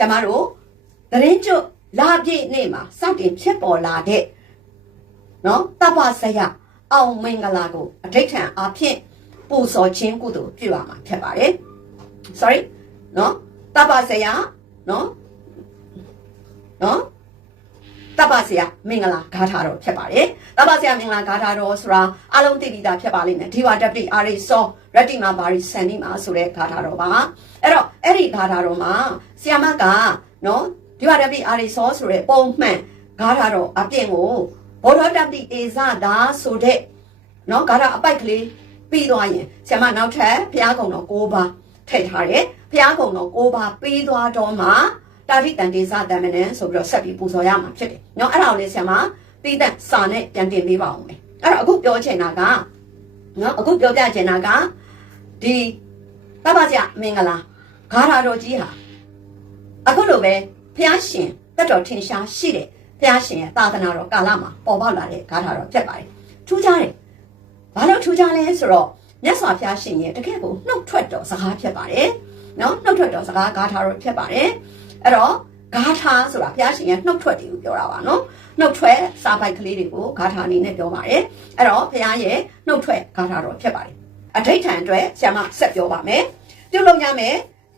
ဆရာမတို့သတင်းကျွတ်လာပြည့်နေ့မှာစတင်ဖြစ်ပေါ်လာတဲ့နော်တပ္ပဆယအောင်မင်္ဂလာကိုအဋိဋ္ဌံအဖြစ်ပူဇော်ခြင်းကုသိုလ်ပြုရမှာဖြစ်ပါတယ် sorry နော်တပ္ပဆယနော်နော် တပ္ပဆယမင်္ဂလာဂါထာတော်ဖြစ်ပါတယ်တပ္ပဆယမင်္ဂလာဂါထာတော်ဆိုတာအလုံးသိပြီးသားဖြစ်ပါလိမ့်မယ်ဒီဝတပိအာရိစောရတ္တိမာဘာရိစန္ဒီမာဆိုတဲ့ဂါထာတော်ပါအဲ့တော့အဲ့ဒီဂါထာတော်မှာဆရာမကနော်ဒီဝတပိအာရိစောဆိုတဲ့ပုံမှန်ဂါထာတော်အပြင်ကိုဘောဓတပိဧဇသာဆိုတဲ့နော်ဂါထာအပိုက်ကလေးပြီးသွားရင်ဆရာမနောက်ထပ်ဘုရားကုံတော်၉ပါးထည့်ထားတယ်ဘုရားကုံတော်၉ပါးပြီးသွားတော့မှ တာတိတန်တေဇတမနံဆိုပြီးတော့ဆက်ပြီးပူဇော်ရမှာဖြစ်တယ်။နော်အဲ့ဒါကိုလေဆရာမပြီးတဲ့စာနဲ့ပြန်တင်ပေးပါအောင်မယ်။အဲ့တော့အခုပြောချင်တာကနော်အခုပြောပြချင်တာကဒီတပ္ပကြမင်္ဂလာဂါထာတော်ကြီးဟာအခုလိုပဲဖះရှင်တက်တော်ထင်ရှားရှိတဲ့ဖះရှင်ရဲ့သာသနာတော်ကာလမှာပေါ်ပေါက်လာတဲ့ဂါထာတော်ဖြစ်ပါတယ်။ထူးခြားတယ်။ဘာလို့ထူးခြားလဲဆိုတော့မြတ်စွာဘုရားရှင်ရဲ့တကယ်ကိုနှုတ်ထွက်တော်စကားဖြစ်ပါတယ်။နော်နှုတ်ထွက်တော်စကားဂါထာတော်ဖြစ်ပါတယ်။ အဲ့တော့ဂါထာဆိုတာဘုရားရှင်ရဲ့နှုတ်ထွက်တယ်ကိုပြောတာပါနော်နှုတ်ထွက်စာပိုက်ကလေးတွေကိုဂါထာအနေနဲ့ပြောပါတယ်အဲ့တော့ဘုရားရဲ့နှုတ်ထွက်ဂါထာတော်ဖြစ်ပါတယ်အဋိဋ္ဌံအတွက်ဆရာမဆက်ပြောပါမယ်ပြုလုပ်ရမယ်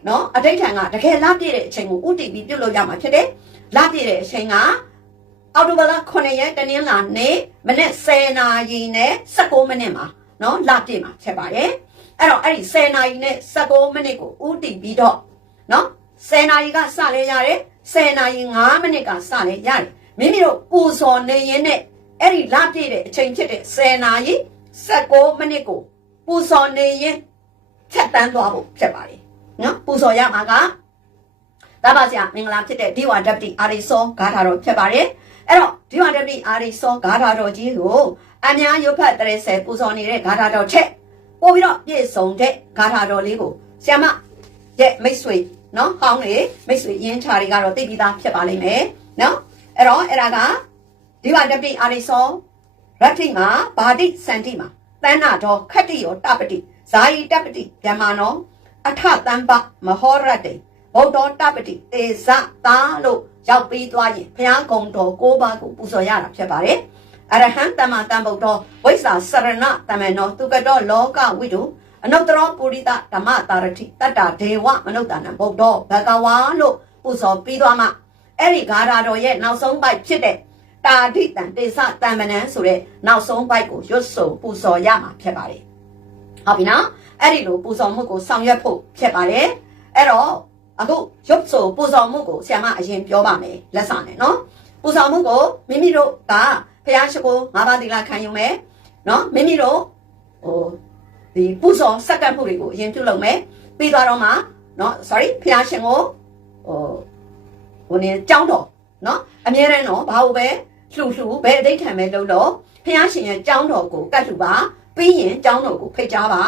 နော်အဋိဋ္ဌံကတကယ်လပြည့်တဲ့အချိန်ကိုဥတည်ပြီးပြုလုပ်ရမှာဖြစ်တယ်လပြည့်တဲ့အချိန်ကအော်တိုဘလာ9ရက်တနင်္လာနေ့မနေ့10နာရီနဲ့19မိနစ်မှာနော်လပြည့်မှာဖြစ်ပါတယ်အဲ့တော့အဲ့ဒီ10နာရီနဲ့19မိနစ်ကိုဥတည်ပြီးတော့နော် 10နာရီကစလဲရတယ်10နာရီ5မိနစ်ကစလဲရတယ်မိမိတို့ပူဇော်နေရင်နဲ့အဲ့ဒီလပြည့်တဲ့အချိန်ဖြစ်တဲ့10နာရီ19မိနစ်ကိုပူဇော်နေရင်ဖြတ်တန်းသွားဖို့ဖြစ်ပါတယ်နော်ပူဇော်ရမှာကတပါစရာမင်္ဂလာဖြစ်တဲ့ဒီဝါဒပတိအာရိစောဂါထာတော်ဖြစ်ပါတယ်အဲ့တော့ဒီဝါဒပတိအာရိစောဂါထာတော်ကြီးကိုအများရုပ်ဖတ်တရေဆယ်ပူဇော်နေတဲ့ဂါထာတော်ချက်ပို့ပြီးတော့ပြည့်စုံတဲ့ဂါထာတော်လေးကိုဆ iam မရဲ့မိတ်ဆွေ နော်ဟောင်းလေမိတ်ဆွေရင်းချာတွေကတော့သိပြီးသားဖြစ်ပါလိမ့်မယ်နော်အဲ့တော့အဲ့ဒါကဒီဝါဒပတိအာရိစောရတ္တိမှာဗာတိစန္တိမှာတဏ္ဍတော်ခတ္တိယောတပတိဇာယီတပတိဗြဟ္မာနောအထတံပမဟောရတေဗုဒ္ဓတပတိတေဇတာလို့ရောက်ပြီးသွားရင်ဘုရားကုံတော်၉ပါးကိုပူဇော်ရတာဖြစ်ပါတယ်အရဟံတမတံဗုဒ္ဓဝိဇ္ဇာစရဏတမနောသူကတော်လောကဝိတု အနုတ္တရောပုရိသဓမ္မတာရတိတတ္တဒေဝမနုဿာနံဗုဒ္ဓဘဂဝါလို့ပူဇော်ပြီးသွားမှအဲ့ဒီဂါထာတော်ရဲ့နောက်ဆုံးပိုက်ဖြစ်တဲ့တာဓိတံတေသတံမနံဆိုတဲ့နောက်ဆုံးပိုက်ကိုရွတ်ဆိုပူဇော်ရမှာဖြစ်ပါတယ်ဟုတ်ပြီနော်အဲ့ဒီလိုပူဇော်မှုကိုဆောင်ရွက်ဖို့ဖြစ်ပါတယ်အဲ့တော့အခုရုပ်ဆိုပူဇော်မှုကိုဆရာမအရင်ပြောပါမယ်လက်စာနဲ့နော်ပူဇော်မှုကိုမိမိတို့ကဖះရှိခိုးငါးပါးသီလခံယူမယ်နော်မိမိတို့ဟို ဒီပူဇော်စက္ကန့်မှုတွေကိုအရင်ပြုလုပ်မယ်ပြီးသွားတော့မှနော် sorry ဖះရှင်ကိုဟိုဟိုနေကြောင်းတော်နော်အမြဲတမ်းတော့ဘာလို့ပဲလှူလှူဘယ်အဋိဋ္ဌံပဲလုပ်လို့ဖះရှင်ရဲ့ကြောင်းတော်ကိုကတ်လှူပါပြီးရင်ကြောင်းတော်ကိုဖိတ်ကြားပါ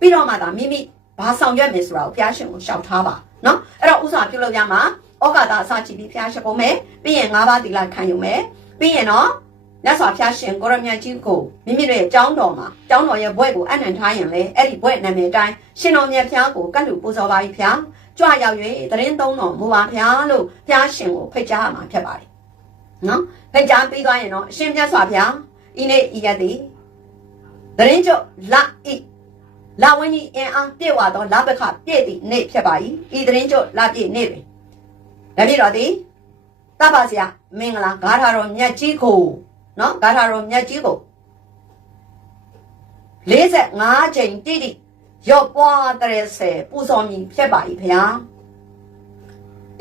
ပြီးတော့မှသာမိမိဘာဆောင်ရွက်မယ်ဆိုတာကိုဖះရှင်ကိုရှောက်ထားပါနော်အဲ့တော့ဥစ္စာပြုလုပ်ရမှာဩကာသအစချီပြီးဖះရှင်ကိုမယ်ပြီးရင်၅ပါးသီလခံယူမယ်ပြီးရင်တော့ မြတ်စွာဘုရားရှင်ကိုရမြတ်ကြီးကိုမိမိတို့ရဲ့ကျောင်းတော်မှာကျောင်းတော်ရဲ့ဘွဲ့ကိုအနံ့ထားရင်လေအဲ့ဒီဘွဲ့နာမည်တိုင်းရှင်တော်မြတ်ဘုရားကိုကတ်လူပူဇော်ပါပြီဘုရားကြွရောက်၍တရင်သုံးတော်မူပါဘုရားလို့ဘုရားရှင်ကိုဖိတ်ကြားရမှာဖြစ်ပါတယ်နော်ဖိတ်ကြားပြီးသွားရင်တော့အရှင်မြတ်စွာဘုရားဤနေ့ဤရက်သည်တရင်ကျလဤလဝင်းကြီးအင်အားပြည့်ဝသောလဘခပြည့်သည့်နေ့ဖြစ်ပါ၏ဤတရင်ကျလပြည့်နေ့တွင်ဒါပြည့်တော်သည်တပ္ပစရာမင်္ဂလာဂါထာတော်မြတ်ကြီးကို နော်ဂါထာတော်မြတ်ကြီးကို45ချိန်တိတိရော့ပွားတဲ့ဆယ်ပူဇော်မည်ဖြစ်ပါ၏ဖျား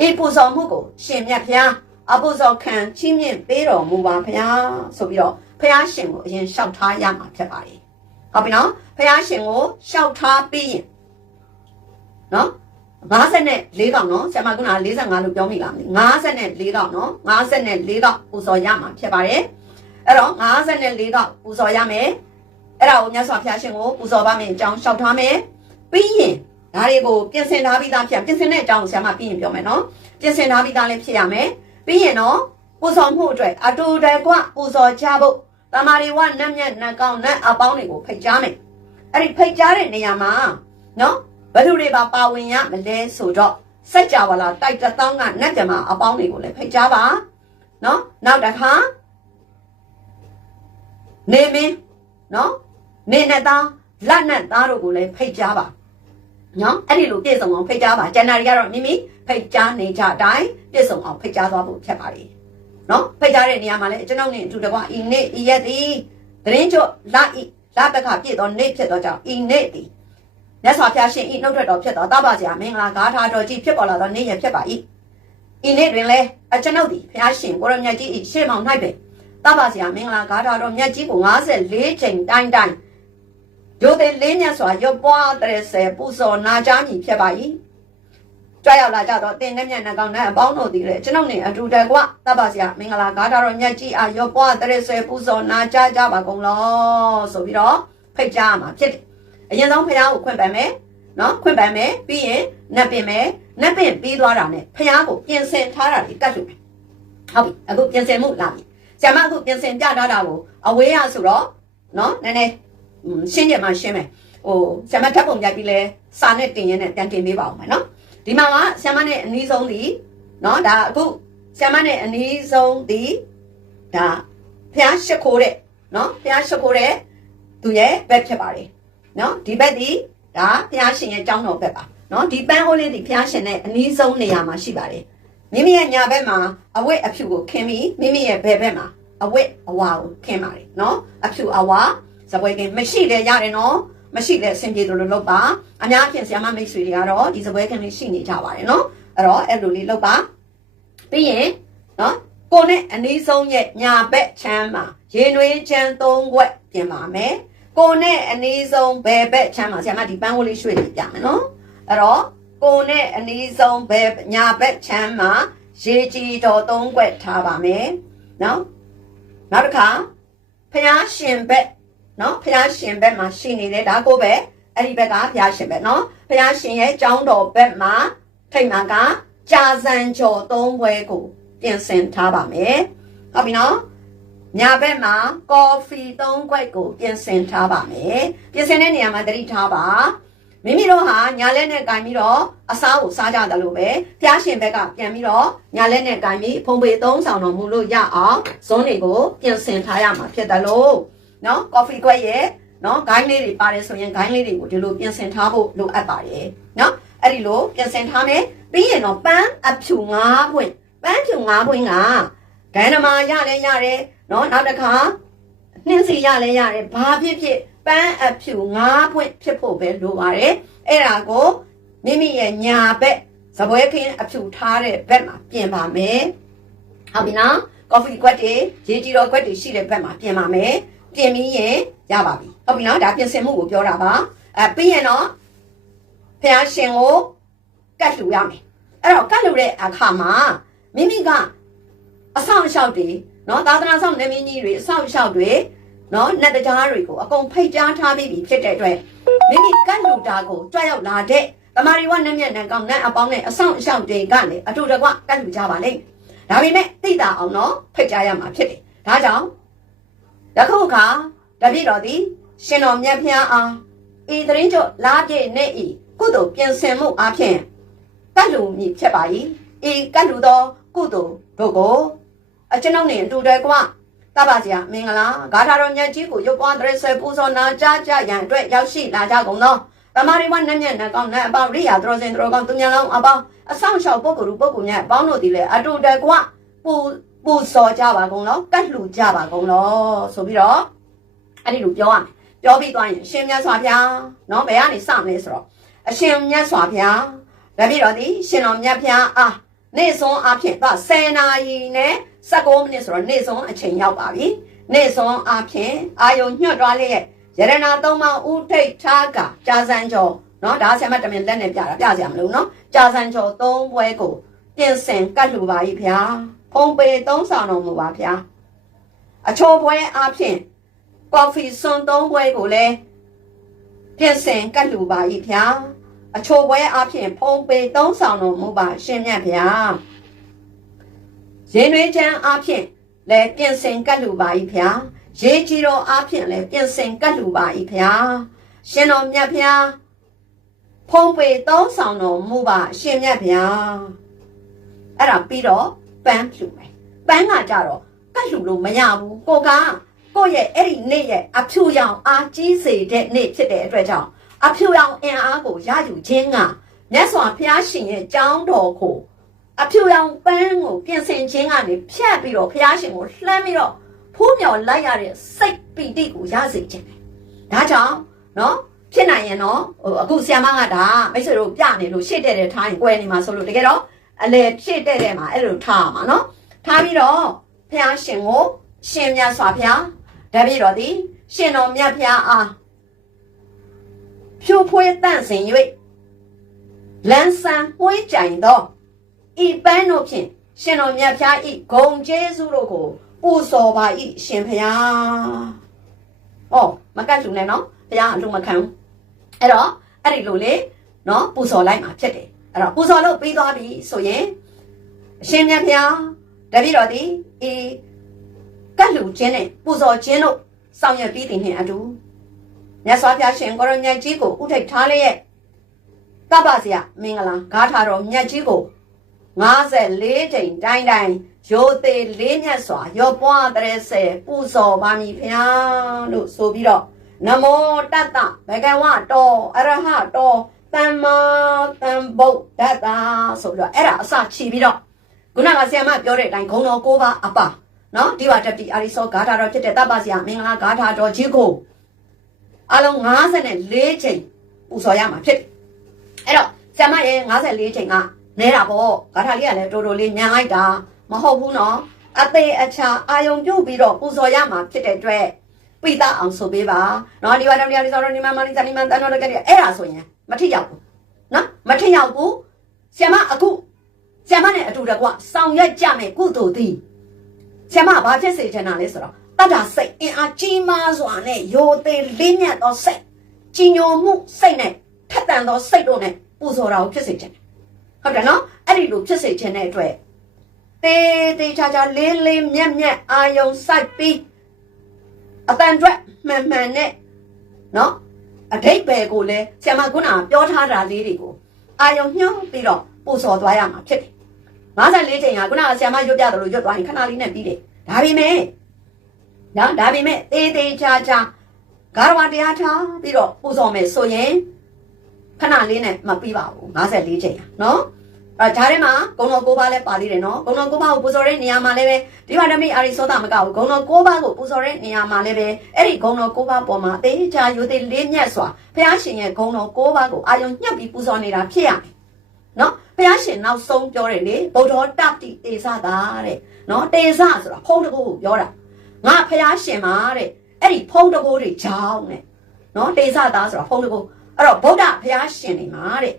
ဤပူဇော်မှုကို ရှင်မြတ်ဖျားအပူဇော်ခံချီးမြှင့်ပေးတော်မူပါဖျားဆိုပြီးတော့ဖျားရှင်ကိုအရင်လျှောက်ထားရမှာဖြစ်ပါ၏ဟုတ်ပြီနော်ဖျားရှင်ကိုလျှောက်ထားပြီးရင်နော်54ကောင်နော်ဆရာမက45လို့ပြောမိလား54ကောင်နော်54ကောင်ပူဇော်ရမှာဖြစ်ပါတယ် အဲ့တော့54တော့ပူဇော်ရမယ်အဲ့ဒါကိုမြတ်စွာဘုရားရှင်ကိုပူဇော်ပါမယ်အကြောင်းလျှောက်ထားမယ်ပြီးရင်ဒါတွေကိုပြင်ဆင်ထားပြီးသားဖြစ်ပြင်ဆင်တဲ့အကြောင်းကိုဆရာမပြီးရင်ပြောမယ်နော်ပြင်ဆင်ထားပြီးသားလည်းဖြစ်ရမယ်ပြီးရင်တော့ပူဇော်မှုအတွက်အတူတကွပူဇော်ကြဖို့တမာရီဝနတ်မြတ်နတ်ကောင်းနတ်အပေါင်းတွေကိုဖိတ်ကြားမယ်အဲ့ဒီဖိတ်ကြားတဲ့နေရာမှာနော်ဘယ်သူတွေပါပါဝင်ရမလဲဆိုတော့စัจ java လာတိုက်တသောင်းကနတ်ကြမှာအပေါင်းတွေကိုလည်းဖိတ်ကြားပါနော်နောက်တစ်ခါ နေမင်းနော်နေနဲ့သားလက်နဲ့သားတို့ကိုလည်းဖိတ်ကြားပါနော်အဲ့ဒီလိုပြည့်စုံအောင်ဖိတ်ကြားပါဇန်နဝါရီကတော့မိမိဖိတ်ကြားနေကြအတိုင်းပြည့်စုံအောင်ဖိတ်ကြားသွားဖို့ဖြစ်ပါလေနော်ဖိတ်ကြားတဲ့နေရာမှာလည်းကျွန်ုပ်နဲ့အတူတကွဤနေ့ဤရက်သည်တရင်ကျော်လာဤလာဘက်ကပြည့်သောနေ့ဖြစ်သောကြောင့်ဤနေ့သည်မြတ်စွာဘုရားရှင်ဤနှုတ်ထွက်တော်ဖြစ်သောတပါစရာမင်္ဂလာဂါထာတော်ကြီးဖြစ်ပေါ်လာသောနေ့ရက်ဖြစ်ပါ၏ဤနေ့တွင်လည်းအကျွန်ုပ်သည်ဘုရားရှင်ကိုရမြတ်ကြီးဤရှေ့မောင်၌ပင် တပါစရာမင်္ဂလာဂါထာတော်မြတ်ကြီးကို54ချိန်တိုင်းတိုင်းဒိုတဲ့လေးမြတ်စွာရုပ်ပွားတဲ့ဆယ်ပူဇော်နာကြားမည်ဖြစ်ပါ၏ကြွရောက်လာကြတော့တင်တဲ့မျက်နှာကောင်းနဲ့အပေါင်းတို့သည်လည်းကျွန်ုပ်နှင့်အတူတကွတပ္ပစရာမင်္ဂလာဂါထာတော်မြတ်ကြီးအားရောပွားတဲ့ဆွေပူဇော်နာကြားကြပါကုန်လောဆိုပြီးတော့ဖိတ်ကြားမှာဖြစ်တယ်။အရင်ဆုံးဖះကိုခွင့်ပန်မယ်နော်ခွင့်ပန်မယ်ပြီးရင်နတ်ပင်မယ်နတ်ပင်ပြီးသွားတာနဲ့ဖះကိုပြင်ဆင်ထားတာလေးကတ်လို့မယ်။ဟုတ်ပြီအခုပြင်ဆင်မှုလာပြီ။ ဆရာမအခုပြင်ဆင်ပြထားတာကိုအဝေးရဆိုတော့နော်နည်းနည်းရှင်းကြမှာရှင်းမယ်။ဟိုဆရာမထပ်ပုံပြပြီးလဲစာနဲ့တင်ရင်းနဲ့ပြန်တင်ပေးပါဦးမယ်နော်။ဒီမှာကဆ iam မနဲ့အနည်းဆုံးဒီနော်ဒါအခုဆ iam မနဲ့အနည်းဆုံးဒီဒါဖျားရှိခိုးတဲ့နော်ဖျားရှိခိုးတဲ့သူရဲ့ဘက်ဖြစ်ပါတယ်နော်ဒီဘက်ဒီဒါဖျားရှင်ရဲ့ကျောင်းတော်ဘက်ပါနော်ဒီပန်းအိုးလေးဒီဖျားရှင်နဲ့အနည်းဆုံးနေရာမှာရှိပါတယ် မိမိရဲ့ညာဘက်မှာအဝတ်အဖြူကိုခင်းပြီးမိမိရဲ့ဘယ်ဘက်မှာအဝတ်အဝါကိုခင်းပါတယ်နော်အဖြူအဝါစပွဲကင်းမရှိလဲရတယ်နော်မရှိလဲအဆင်ပြေတယ်လို့လုပ်ပါအများအပြားဆရာမမိတ်ဆွေတွေကတော့ဒီစပွဲကင်းလေးရှိနေကြပါတယ်နော်အဲ့တော့အဲ့လိုလေးလုပ်ပါပြီးရင်နော်ကိုနဲ့အနည်းဆုံးရဲ့ညာဘက်ချမ်းမှာရေနွေးချမ်း၃ခွက်ပြင်ပါမယ်ကိုနဲ့အနည်းဆုံးဘယ်ဘက်ချမ်းမှာဆရာမဒီပန်းဝလေးရွှေ့နေပြမယ်နော်အဲ့တော့ ကိုနဲ့အနည်းဆုံးဘယ်ညာဘက်ချမ်းမှာရေကြည်တော်၃ခွက်ထားပါမယ်နော်နောက်တစ်ခါဖျားရှင်ဘက်နော်ဖျားရှင်ဘက်မှာရှိနေတဲ့ဒါကိုပဲအဲ့ဒီဘက်ကဖျားရှင်ဘက်နော်ဖျားရှင်ရဲ့ကျောင်းတော်ဘက်မှာထိတ်မှာကကြာစံကျော်၃ဘွဲကိုပြင်ဆင်ထားပါမယ်ဟုတ်ပြီနော်ညာဘက်မှာကော်ဖီ၃ခွက်ကိုပြင်ဆင်ထားပါမယ်ပြင်ဆင်တဲ့နေရာမှာတတိထားပါ မိမိတို့ဟာညာလက်နဲ့ကင်ပြီးတော့အစားကိုစားကြတယ်လို့ပဲဖျားရှင်ဘက်ကပြန်ပြီးတော့ညာလက်နဲ့ကင်ပြီးဖုံပေသုံးဆောင်တော်မူလို့ရအောင်ဇွန်းတွေကိုပြင်ဆင်ထားရမှာဖြစ်တယ်လို့နော်ကော်ဖီခွက်ရဲ့နော်ဂိုင်းလေးတွေပါတယ်ဆိုရင်ဂိုင်းလေးတွေကိုဒီလိုပြင်ဆင်ထားဖို့လိုအပ်ပါတယ်နော်အဲ့ဒီလိုပြင်ဆင်ထားမယ်ပြီးရင်တော့ပန်းအဖြူ၅ပွင့်ပန်းဖြူ၅ပွင့်ကဒိုင်နမာရလဲရတယ်နော်နောက်တစ်ခါ နှင်းစီရလဲရတယ်ဘာဖြစ်ဖြစ်ပန်းအဖြူ၅ပွင့်ဖြစ်ဖို့ပဲလိုပါတယ်အဲ့ဒါကိုမိမိရဲ့ညာဘက်ဇပွဲခင်းအဖြူထားတဲ့ဘက်မှာပြင်ပါမယ်ဟုတ်ပြီနော်ကော်ဖီခွက်တွေရေကြီးတော်ခွက်တွေရှိတဲ့ဘက်မှာပြင်ပါမယ်ပြင်ပြီးရင်ရပါပြီဟုတ်ပြီနော်ဒါပြင်ဆင်မှုကိုပြောတာပါအဲပြီးရင်တော့ဖះရှင်ကိုကတ်လှူရမယ်အဲ့တော့ကတ်လှူတဲ့အခါမှာမိမိကအဆောင်အရှောက်တွေနော်သာသနာဆောင်နေမင်းကြီးတွေအဆောင်အရှောက်တွေ နော်နတ်တရားတွေကိုအကုန်ဖိတ်ကြားထားပြီးပြီဖြစ်တဲ့အတွက်မိမိကတ်လှူတာကိုကြွရောက်လာတဲ့တမာရီဝနတ်မြတ်နံကောင်နတ်အပေါင်းနဲ့အဆောင်အရှောက်တွေကလည်းအတူတကွကတ်လှူကြပါလိမ့်ဒါပေမဲ့သိတာအောင်နော်ဖိတ်ကြားရမှာဖြစ်တယ်ဒါကြောင့်ယခုအခါတပြည့်တော်သည်ရှင်တော်မြတ်ဖျားအားဤသရင်ကျော်လာပြည့်နေဤကုသိုလ်ပြင်ဆင်မှုအပြင်ကတ်လူမည်ဖြစ်ပါ၏ဤကတ်လူသောကုသိုလ်တို့ကိုအကျွန်ုပ်နှင့်အတူတကွ တပါစရာမင်္ဂလာဂါထာတော်မြတ်ကြီးကိုရုပ်ပွားတရဆွေပူဇော်နာကြားကြရန်အတွက်ရောက်ရှိလာကြကုန်သောတမာရီဝနတ်မြတ်နတ်ကောင်းနတ်အပေါရိယာသရောစင်သရောကောင်းသူများလောင်းအပေါင်းအဆောင်လျှောက်ပုဂ္ဂိုလ်ပုဂ္ဂိုလ်များအပေါင်းတို့သည်လည်းအတူတကွပူပူဇော်ကြပါကုန်လောကတ်လှူကြပါကုန်လောဆိုပြီးတော့အဲ့ဒီလိုပြောရမယ်ပြောပြီးသွားရင်ရှင်မြတ်စွာဘုရားเนาะဘယ်ကနေစမလဲဆိုတော့အရှင်မြတ်စွာဘုရားဒါပြတော့ဒီရှင်တော်မြတ်ဘုရားအား နေ့ဆုံးအဖြစ်ဒါ10နာရီနဲ့16မိနစ်ဆိုတော့နေ့ဆုံးအချိန်ရောက်ပါပြီနေ့ဆုံးအဖြစ်အာယုံညှော့သွားလျက်ရတနာသုံးပါဥထိတ်ထားကကြာစံကျော်နော်ဒါဆရာမတမင်လက်နဲ့ပြတာပြစရာမလိုနော်ကြာစံကျော်သုံးပွဲကိုပြင်ဆင်ကတ်လူပါ၏ဗျာဖုံးပေသုံးဆောင်တော်မူပါဗျာအချိုပွဲအဖြစ်ကော်ဖီစွန်သုံးပွဲကိုလည်းပြင်ဆင်ကတ်လူပါ၏ဗျာ အချိုပွဲအဖြစ်ဖုံးပေသုံးဆောင်တော်မူပါရှင်မြတ်ဗျာရင်ွေးချမ်းအဖြစ်လည်းပြင်ဆင်ကတ်လူပါ၏ဗျာရေကြီးတော်အဖြစ်လည်းပြင်ဆင်ကတ်လူပါ၏ဗျာရှင်တော်မြတ်ဗျာဖုံးပေသုံးဆောင်တော်မူပါအရှင်မြတ်ဗျာအဲ့ဒါပြီးတော့ပန်းဖြူမယ်ပန်းကကြတော့ကတ်လှူလို့မရဘူးကိုကကိုယ့်ရဲ့အဲ့ဒီနေ့ရဲ့အဖြူရောင်အားကြီးစေတဲ့နေ့ဖြစ်တဲ့အတွက်ကြောင့် အဖြူရောင်အင်အားကိုရယူခြင်းကမြတ်စွာဘုရားရှင်ရဲ့ကြောင်းတော်ကိုအဖြူရောင်ပန်းကိုပြင်ဆင်ခြင်းကနေဖြတ်ပြီးတော့ဘုရားရှင်ကိုလှမ်းပြီးတော့ဖိုးမြော်လိုက်ရတဲ့စိတ်ပီတိကိုရစေခြင်းပဲဒါကြောင့်နော်ဖြစ်နိုင်ရင်တော့ဟိုအခုဆီယမကဒါမိတ်ဆွေတို့ပြနေလို့ရှေ့တဲ့တဲ့ထားရင်꿰နေမှာဆိုလို့တကယ်တော့အလေရှေ့တဲ့တဲ့မှာအဲ့လိုထားရမှာနော်ထားပြီးတော့ဘုရားရှင်ကိုရှင်မြတ်စွာဘုရားတပည့်တော်သည်ရှင်တော်မြတ်ဘုရားအား ဖြိုးဖွေးတန့်စင်၍လန်းဆန်းမွှေးကြိုင်သောဤပန်းတို့ဖြင့်ရှင်တော်မြတ်ဘုရားဤဂုံကျေးဇူးတို့ကိုပူဇော်ပါဤရှင်ဘုရား။အော်မကတ်လူနဲ့နော်ဘုရားအလုံးမခံဘူး။အဲ့တော့အဲ့ဒီလိုလေနော်ပူဇော်လိုက်မှာဖြစ်တယ်။အဲ့တော့ပူဇော်လို့ပြီးသွားပြီဆိုရင်အရှင်မြတ်ဘုရားတပည့်တော်သည်ဤကတ်လူခြင်းနဲ့ပူဇော်ခြင်းတို့ဆောင်ရွက်ပြီးတဲ့နှင့်အတူ မြတ်စွာဘုရားရှင်ကိုရမြတ်ကြီးကိုဥထိတ်ထားလျက်တပ္ပစရာမင်္ဂလာဂါထာတော်မြတ်ကြီးကို54ချိန်တိုင်းတိုင်းရိုသေလေးမြတ်စွာရောပွားတဲ့ဆယ်ပူဇော်ပါမည်ဖျားလို့ဆိုပြီးတော့နမောတတ္တဘဂဝတောအရဟတောသမ္မာသမ္ဗုဒ္ဓတ္တဆိုပြီးတော့အဲ့ဒါအစချီပြီးတော့ခုနကဆရာမပြောတဲ့အတိုင်းဂုံတော်၉ပါးအပါနော်ဒီဝတ္တိအာရိသောဂါထာတော်ဖြစ်တဲ့တပ္ပစရာမင်္ဂလာဂါထာတော်ကြီးကို အလုံး54ချိန်ပူဇော်ရမှာဖြစ်တယ်အဲ့တော့ဆရာမရဲ့54ချိန်ကနဲတာပေါ့ဂါထာလေးကလည်းတော်တော်လေးညံလိုက်တာမဟုတ်ဘူးနော်အသေးအချာအာယုံပြုတ်ပြီးတော့ပူဇော်ရမှာဖြစ်တဲ့အတွက်ပိသအောင်ဆိုပေးပါနော်ဒီဝတ္တတရားဒီသောရနိမမနိသနိမတန်တော်တကယ်အဲ့ဒါဆိုရင်မထိရောက်ဘူးနော်မထိရောက်ဘူးဆရာမအခုဆရာမနဲ့အတူတကွဆောင်ရွက်ကြမယ်ကုသိုလ်သည်ဆရာမဘာဖြစ်စေချင်တာလဲဆိုတော့ တတ္တစိတ်အင်အားကြီးမားစွာနဲ့ရိုသေလေးမြတ်သောစိတ်ကြီးညိုမှုစိတ်နဲ့ထက်သန်သောစိတ်တို့နဲ့ပူဇော်တာကိုဖြစ်စေချင်တယ်ဟုတ်တယ်နော်အဲ့ဒီလိုဖြစ်စေချင်တဲ့အတွက်တေးတေးချာချာလေးလေးမြက်မြက်အာယုံစိုက်ပြီးအတန်အတွက်မှန်မှန်နဲ့နော်အတိတ်ပဲကိုလည်းဆရာမခုနကပြောထားတာလေးတွေကိုအာယုံညှောင်းပြီးတော့ပို့စော်သွားရမှာဖြစ်တယ်54ချိန်ဟာခုနကဆရာမရွတ်ပြတယ်လို့ရွတ်သွားရင်ခဏလေးနဲ့ပြီးတယ်ဒါပေမဲ့ နော်ဒါပေမဲ့တေးသေးချာချာဂါရဝတရားထားပြီးတော့ပို့စော်မယ်ဆိုရင်ခဏလေးနဲ့မပြီးပါဘူး54ချိန်ဟာနော်အဲဂျားထဲမှာဂုံတော်၉ပါးလည်းပါသေးတယ်နော်ဂုံတော်၉ပါးကိုပူဇော်တဲ့နေရာမှာလည်းပဲဒီမှာဓမိအာရိသောတာမကဘူးဂုံတော်၉ပါးကိုပူဇော်တဲ့နေရာမှာလည်းပဲအဲ့ဒီဂုံတော်၉ပါးပေါ်မှာအသေးချာယူသေးလေးမြတ်စွာဘုရားရှင်ရဲ့ဂုံတော်၉ပါးကိုအာယုံညှပ်ပြီးပူဇော်နေတာဖြစ်ရမယ်နော်ဘုရားရှင်နောက်ဆုံးပြောတယ်လေဗုဒ္ဓတပတိတေဇတာတဲ့နော်တေဇဆိုတာဖုံးတကူကိုပြောတာ ငါဘုရားရှင်မှာတဲ့အဲ့ဒီဖုံးတကူတွေကြောင်းတဲ့နော်တေဇတာဆိုတာဖုံးတကူအဲ့တော့ဗုဒ္ဓဘုရားရှင်တွေမှာတဲ့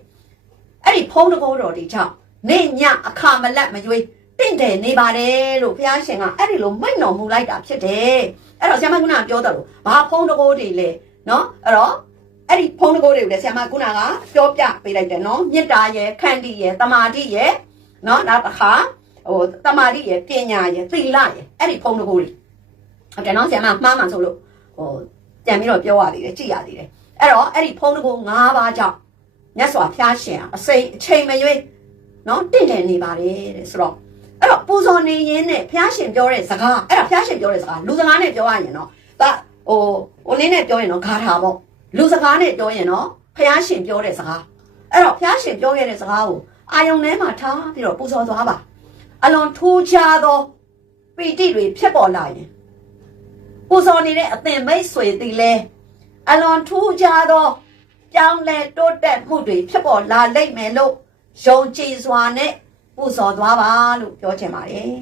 အဲ့ဒီဖုံးတကူတော်တွေကြောင့်နေညအခါမလက်မရွေးတင့်တယ်နေပါတယ်လို့ဘုရားရှင်ကအဲ့ဒီလိုမိန့်တော်မူလိုက်တာဖြစ်တယ်အဲ့တော့ဆရာမကကပြောတယ်လို့ဘာဖုံးတကူတွေလဲနော်အဲ့တော့အဲ့ဒီဖုံးတကိုးတွေကိုလည်းဆရာမကုနာကပြောပြပေးလိုက်တယ်နော်မေတ္တာရဲ့ခန္တီရဲ့တမာတိရဲ့နော်နောက်တစ်ခါဟိုတမာတိရဲ့ပညာရဲ့သီလရဲ့အဲ့ဒီဖုံးတကိုးတွေ ဟုတ်တယ်နော်ဆရာမမှားမှန်ဆိုလို့ဟိုပြန်ပြီးတော့ပြောရသေးတယ်ကြည့်ရသေးတယ်အဲ့တော့အဲ့ဒီဖုံးတကိုး၅ပါးကြောင့်မြတ်စွာဘုရားရှင်အစိအချိန်မရွေးနော်တင့်တယ်နေပါတယ်တဲ့ဆိုတော့အဲ့တော့ပူဇော်နေရင်းနဲ့ဘုရားရှင်ပြောတဲ့စကားအဲ့ဒါဘုရားရှင်ပြောတဲ့စကားလူစကားနဲ့ပြောရရင်တော့ဒါဟိုဟိုလေးနဲ့ပြောရင်တော့ဂါထာပေါ့လူစကားနဲ့ပြောရင်တော့ဖះရှင်ပြောတဲ့စကားအဲ့တော့ဖះရှင်ပြောခဲ့တဲ့စကားကိုအာယုံထဲမှာထားပြီးတော့ပူဇော်သွားပါအလွန်ထူးခြားသောပီတိတွေဖြစ်ပေါ်လာရင် ပူဇော်နေတဲ့အသင်မိတ်ဆွေတီလဲအလွန်ထူးခြားသောကြောင်းလဲတိုးတက်မှုတွေဖြစ်ပေါ်လာလိမ့်မယ်လို့ယုံကြည်စွာနဲ့ပူဇော်သွားပါလို့ပြောချင်ပါတယ်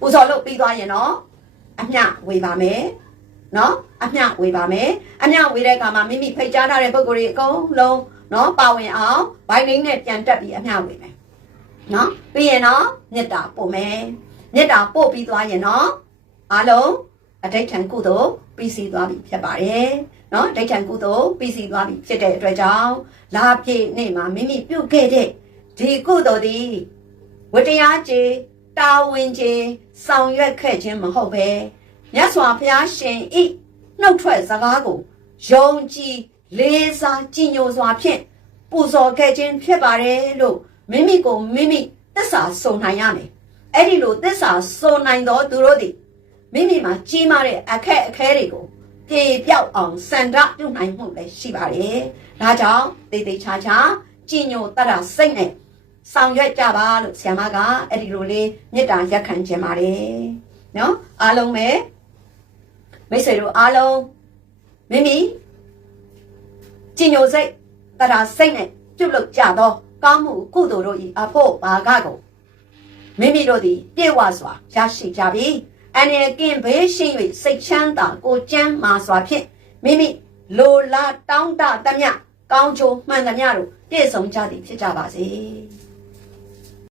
ပူဇော်လို့ပြီးသွားရင်တော့အမျှဝေပါမယ်နော်အမျှဝေပါမယ်အမျှဝေတဲ့အခါမှာမိမိဖိတ်ကြားထားတဲ့ပုံကိုယ်တွေအကုန်လုံးနော်ပါဝင်အောင်ဘိုင်းလိမ့်နဲ့ပြန်တက်ပြီးအမျှဝေမယ်နော်ပြီးရင်တော့မေတ္တာပို့မယ်မေတ္တာပို့ပြီးသွားရင်တော့အားလုံး အဋိဋ္ဌံကုသိုလ်ပြီးစီးသွားပြီဖြစ်ပါတယ်နော်အဋိဋ္ဌံကုသိုလ်ပြီးစီးသွားပြီဖြစ်တဲ့အတွက်ကြောင့်လာပြည့်နေ့မှာမိမိပြုတ်ခဲ့တဲ့ဒီကုသိုလ်ဒီဝတရားကျေတာဝန်ကျေဆောင်ရွက်ခဲ့ခြင်းမဟုတ်ပဲမြတ်စွာဘုရားရှင်ဤနှုတ်ထွက်စကားကိုယုံကြည်လေးစားကြည်ညိုစွာဖြင့်ပူဇော်ခဲ့ခြင်းဖြစ်ပါတယ်လို့မိမိကိုမိမိသစ္စာဆိုနိုင်ရမယ်အဲ့ဒီလိုသစ္စာဆိုနိုင်တော့သူတို့သည် မိမိမှာကြီးမားတဲ့အခက်အခဲတွေကိုပြေပြောက်အောင်စန္ဒပြုနိုင်မှုလည်းရှိပါတယ်ဒါကြောင့်တေးသေးချာချာကြည်ညိုတတ်တာစိတ်နဲ့ဆောင်ရွက်ကြပါလို့ဆရာမကအဲ့ဒီလိုလေးမေတ္တာရက်ခံခြင်းပါတယ်နော်အားလုံးပဲမိတ်ဆွေတို့အားလုံးမိမိကြည်ညိုစိတ်တတ်တာစိတ်နဲ့ပြုလုပ်ကြသောကောင်းမှုကုသိုလ်တို့၏အဖို့ဘာကကိုမိမိတို့သည်ပြေဝစွာရရှိကြပြီ အနေကင်းဘေးရှိ၍စိတ်ချမ်းသာကိုကျမ်းမာစွာဖြင့်မိမိလိုလားတောင်းတသမျှကောင်းချိုမှန်သမျှတို့ပြည့်စုံကြသည်ဖြစ်ကြပါစေ